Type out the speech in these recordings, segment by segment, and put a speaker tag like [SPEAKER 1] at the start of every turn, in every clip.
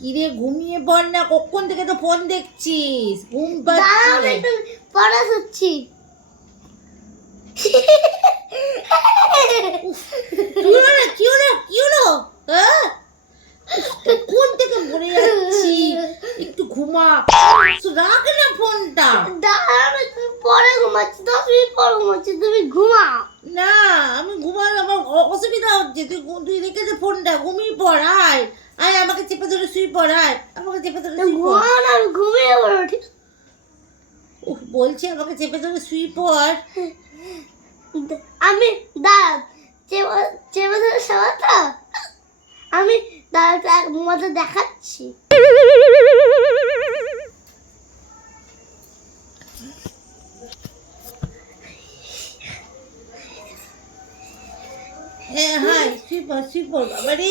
[SPEAKER 1] কিরে ঘুমিয়ে পড় না কখন থেকে তো ফোন দেখছিস? ঘুম পাচ্ছে
[SPEAKER 2] পড়া হচ্ছি।
[SPEAKER 1] কি হলো কি হলো কি হলো? হ্যাঁ? কোন থেকে মরে যাচ্ছি? একটু ঘুমা। রাখ না ফোনটা
[SPEAKER 2] তুমি পরে ঘুমাচ্ছি দশ মিনিট পর ঘুমাচ্ছি তুমি ঘুমাও
[SPEAKER 1] না আমি ঘুমালে আমার অসুবিধা হচ্ছে তুই তুই রেখে দে ফোনটা ঘুমিয়ে পড় আয়। আয় আমাকে চেপে ধরে শুই পড় আয়। আমাকে চেপে ধরে শুই পড়।
[SPEAKER 2] ঘুমাও না আমি ঘুমিয়ে পড়ো ঠিক
[SPEAKER 1] উফ, বলছি আমাকে চেপে ধরে শুই পড়।
[SPEAKER 2] আমি দাঁড়াও চেপে চেপে ধরে শোয়াটা আমি দাঁড়াটা মজা দেখাচ্ছি।
[SPEAKER 1] হ্যাঁ হাই শুই পড় শুই পড় বাবা রে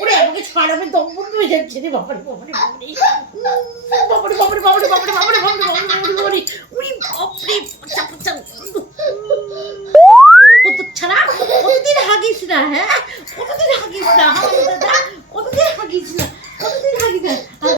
[SPEAKER 1] ওরে আমাকে ছাড় দম বন্ধ হয়ে যাচ্ছে রে, বাবারে বাবারে বাবারে। বাবারে বাবারে বাবারে বাবারে বাবারে বাবারে বাবারে বাবারে উরি বাপরে, পচা পচা কত ছাড়া, কতদিন হাগিস না হ্যাঁ? কতদিন হাগিস না